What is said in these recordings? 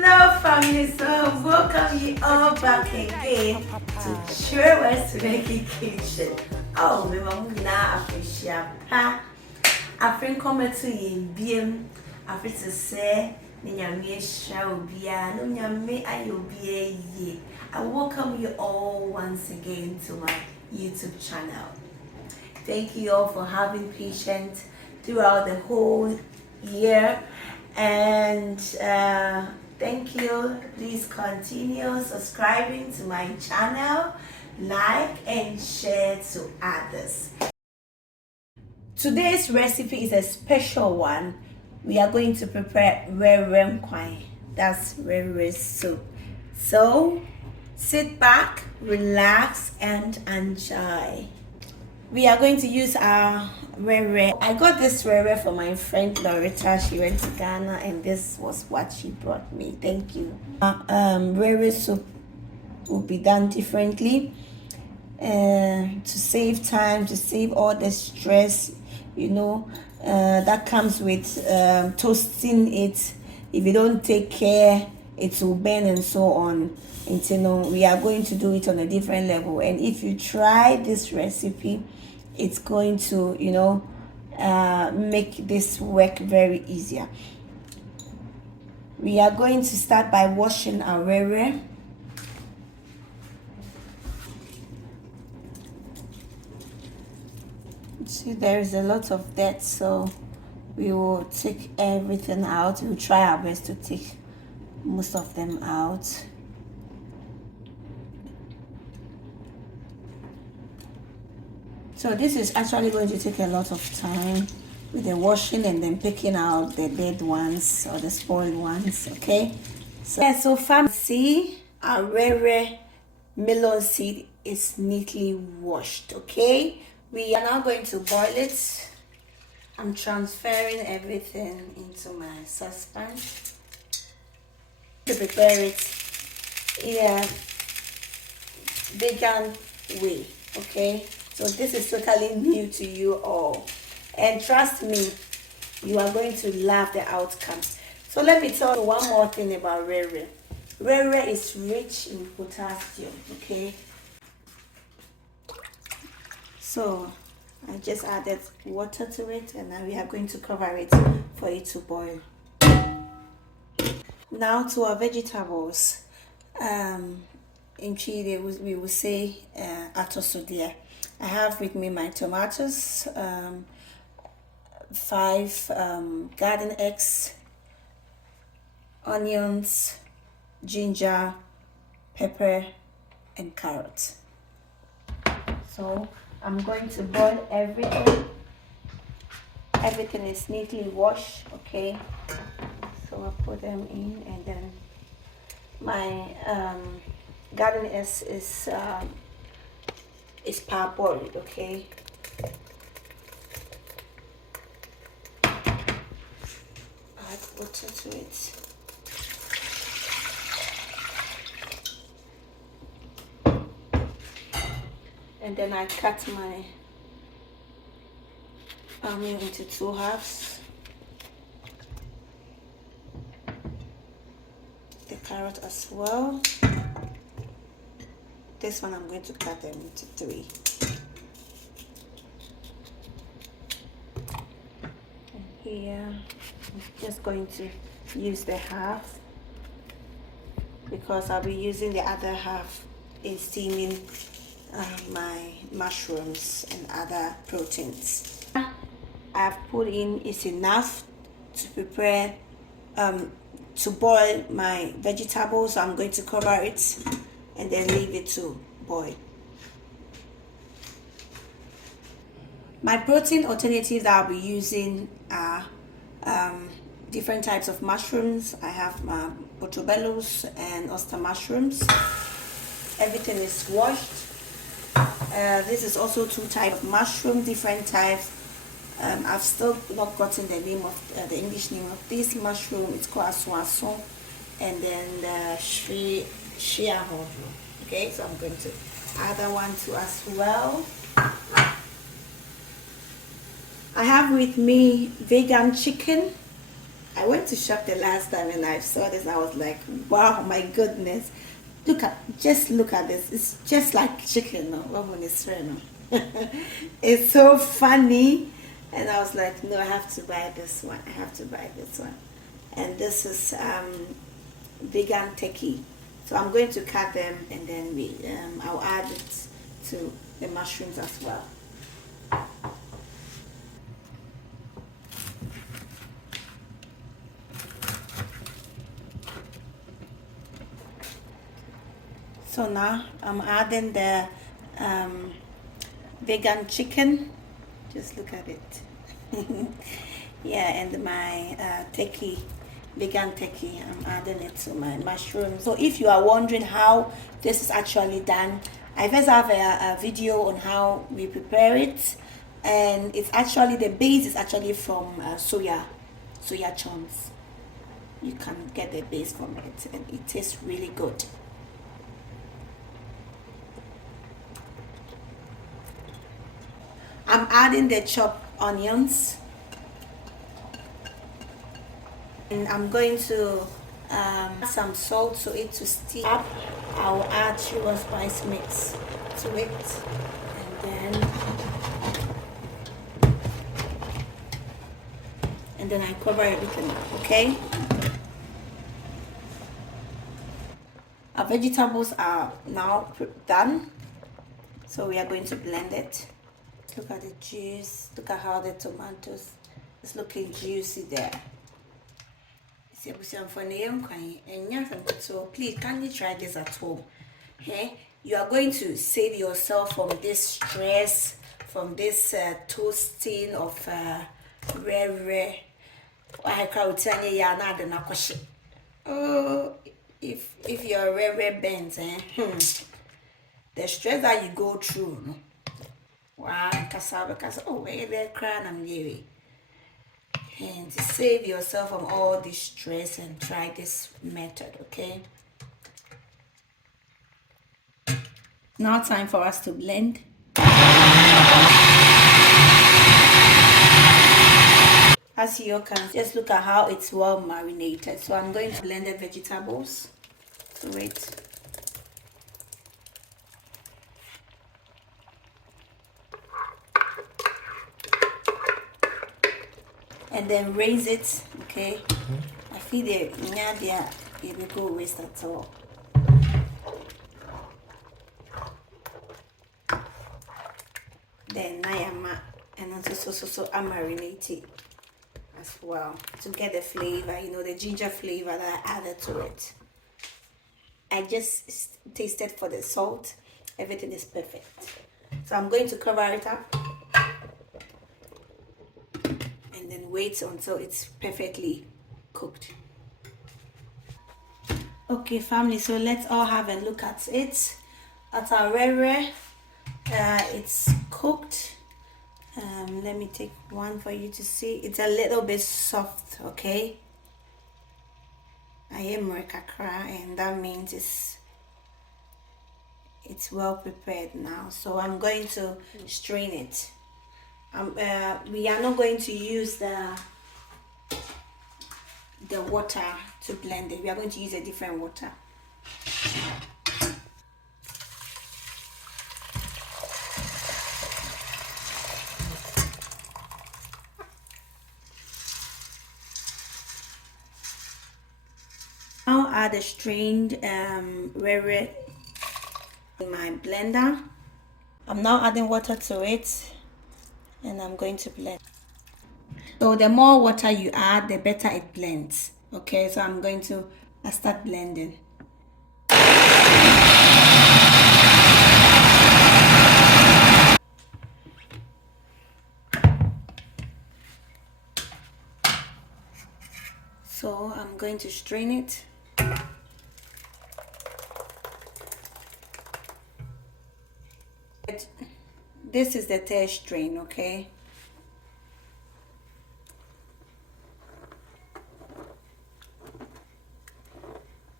Hello family, so welcome you all back again to wrewre3wr3 kitchen. Oh, me mamu na appreciate pa. Afrin come to you biem. Afrin to say ni nyame ehia obia, no nyame ayobia ye. I welcome you all once again to my YouTube channel. Thank you all for having patience throughout the whole year, and thank you. Please continue subscribing to my channel, like and share to others. Today's recipe is a special one. We are going to prepare wrewre Nkwan. That's wrewre soup. So sit back, relax and enjoy. We are going to use our wrewre. I got this wrewre for my friend Loretta. She went to Ghana and this was what she brought me. Thank you. Wrewre soup will be done differently to save time, to save all the stress, you know, that comes with toasting it. If you don't take care, it will burn and so on. And you know, we are going to do it on a different level. And if you try this recipe, it's going to, you know, make this work very easier. We are going to start by washing our wrewre. See, there is a lot of dirt, so we will take everything out. We'll try our best to take most of them out. So this is actually going to take a lot of time with the washing and then picking out the dead ones or the spoiled ones, okay? So, yeah, so see, our wrewre melon seed is neatly washed, okay? We are now going to boil it. I'm transferring everything into my saucepan to prepare it in a vegan way, okay? So this is totally new to you all. And trust me, you are going to love the outcome. So let me tell you one more thing about wrewre. Wrewre is rich in potassium, okay? So I just added water to it and now we are going to cover it for it to boil. Now to our vegetables. In Chile we will say atosodia. I have with me my tomatoes, 5 garden eggs, onions, ginger, pepper and carrot. So I'm going to boil everything. Everything is neatly washed, okay? So I'll put them in, and then my garden eggs is parboiled, okay? Add water to it. And then I cut my onion into 2 halves. The carrot as well. This one I'm going to cut them into 3. And here I'm just going to use the half because I'll be using the other half in steaming my mushrooms and other proteins. I've put in is enough to prepare to boil my vegetables. So I'm going to cover it and then leave it to boil. My protein alternatives I'll be using are different types of mushrooms. I have my portobellos and oyster mushrooms. Everything is washed. This is also 2 types of mushroom, different types. I've still not gotten the name of the English name of this mushroom. It's called aswaso, and then the shea. Okay, so I'm going to add that one too as well. I have with me vegan chicken. I went to shop the last time and I saw this. I was like, wow, my goodness. Just look at this. It's just like chicken, no? It's so funny. And I was like, no, I have to buy this one. I have to buy this one. And this is vegan turkey. So I'm going to cut them and then I'll add it to the mushrooms as well. So now I'm adding the vegan chicken. Just look at it. Yeah, and my turkey, vegan turkey. I'm adding it to my mushrooms. So if you are wondering how this is actually done, I first have a video on how we prepare it, and it's actually, the base is actually from soya chunks. You can get the base from it and it tastes really good. I'm adding the chopped onions, and I'm going to add some salt to it to steam up. I'll add sugar spice mix to it, and then I cover everything up. Okay, our vegetables are now done, so we are going to blend it. Look at the juice. Look at how the tomatoes is looking juicy there. So please, kindly try this at home. Okay? You are going to save yourself from this stress, from this toasting of wr3wr3. Oh, if you're wr3wr3 bent, the stress that you go through, no? Wow, because oh, where they're crying, I'm leaving. And to save yourself from all this stress, and try this method, okay? Now time for us to blend. As you can just look at how it's well marinated. So I'm going to blend the vegetables to it. And then raise it, okay? I feel it will go waste at all. Then I am and also I marinate it as well to get the flavor, you know, the ginger flavor that I added to it. I just tasted for the salt. Everything is perfect. So I'm going to cover it up. Then wait until it's perfectly cooked. Okay, family, so let's all have a look at it. At our wr3wr3, it's cooked. Let me take one for you to see. It's a little bit soft, okay? I am kakra, and that means it's well prepared now. So I'm going to strain it. We are not going to use the water to blend it. We are going to use a different water. I'll add the strained wr3wr3 in my blender. I'm now adding water to it, and I'm going to blend. So the more water you add, the better it blends. Okay, so I'm going to start blending. So I'm going to strain it. This is the third strain, okay?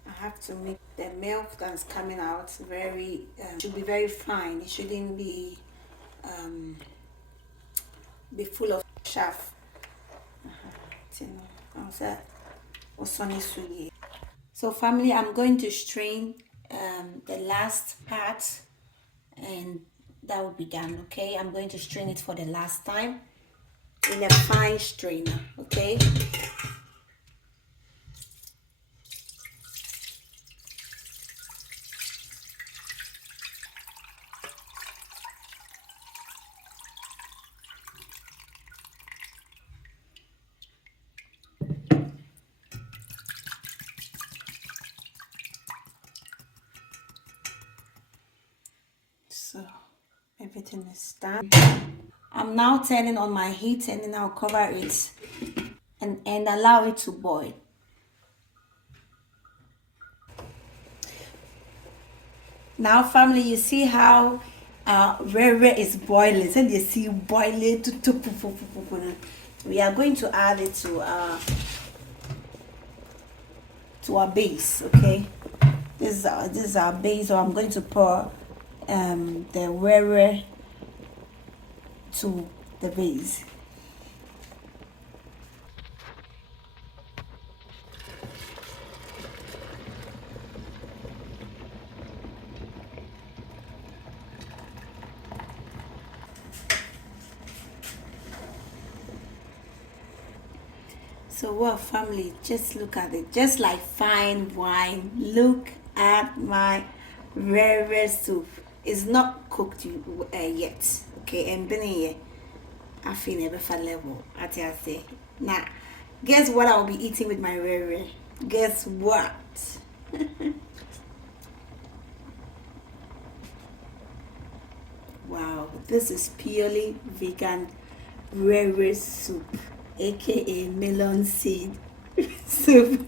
I have to make the milk that's coming out very, should be very fine. It shouldn't be full of chaff. So family, I'm going to strain the last part, and that will be done. Okay, I'm going to strain it for the last time in a fine strainer. Okay. So everything is done. I'm now turning on my heat, and then I'll cover it and allow it to boil. Now family, you see how wr3wr3 is boiling, and you see boiling. We are going to add it to our base. Okay, this is our base. So I'm going to pour the wr3wr3 to the base. So what family, just look at it, just like fine wine. Look at my wr3wr3 soup. It's not cooked yet. Okay, and been here I feel never for level at I say. Now guess what I'll be eating with my wr3wr3? Guess what? Wow, this is purely vegan wr3wr3 soup, aka melon seed soup.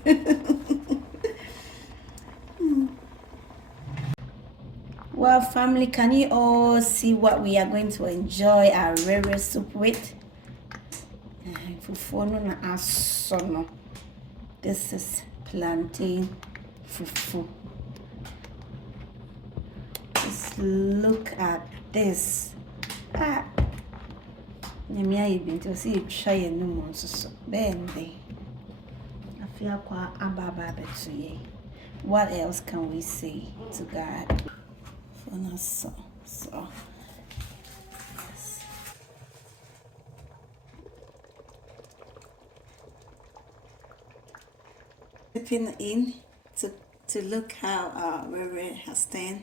Well family, can you all see what we are going to enjoy our wr3wr3 soup with? Fufu no na asono. This is plantain fufu. Just look at this. Nyamia ibinti o si twa ye no mo nsoso. Bende. Afia kwa ababa betuye. What else can we say to God? For us so. Yes. Dipping in to look how wr3wr3 has done.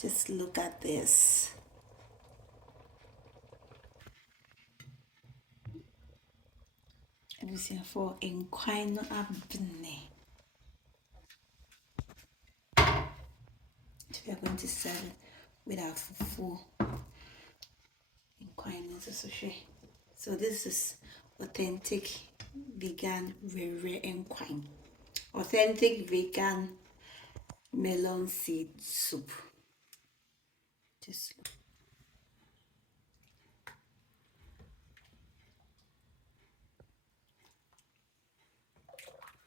Just look at this. For Nkwan no abne. We are going to serve it with our fufu. Nkwan is also. So this is authentic vegan wr3wr3 Nkwan. Authentic vegan melon seed soup.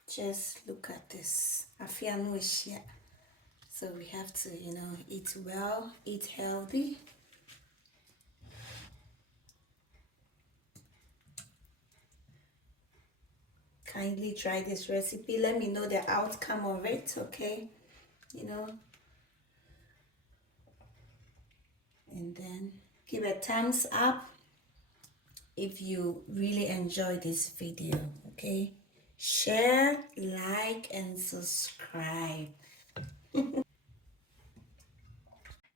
Just look at this. I feel no share. So we have to, eat well, eat healthy. Kindly try this recipe. Let me know the outcome of it, okay? And then give a thumbs up if you really enjoy this video, okay? Share, like, and subscribe.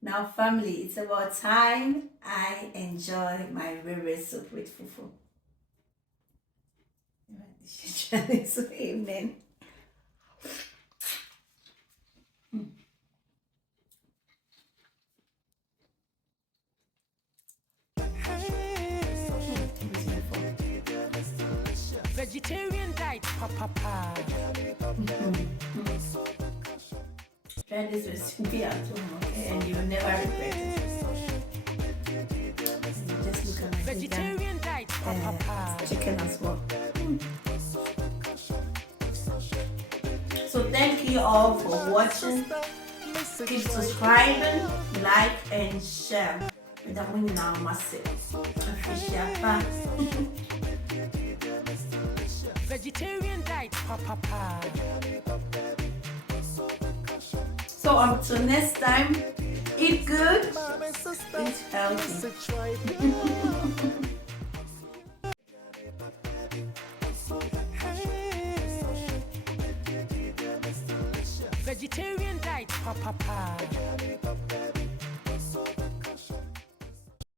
Now family, it's about time I enjoy my wr3wr3 soup with fufu. Amen. Vegetarian diet, papa. Try this recipe at home, okay? And you'll never regret it. Just look at my Vegetarian diet, papa. Chicken as well. So thank you all for watching. Keep subscribing, like, and share. And I'm winning now, massive. Vegetarian diet, papa. So until next time, eat good, eat healthy. Vegetarian diet, papa.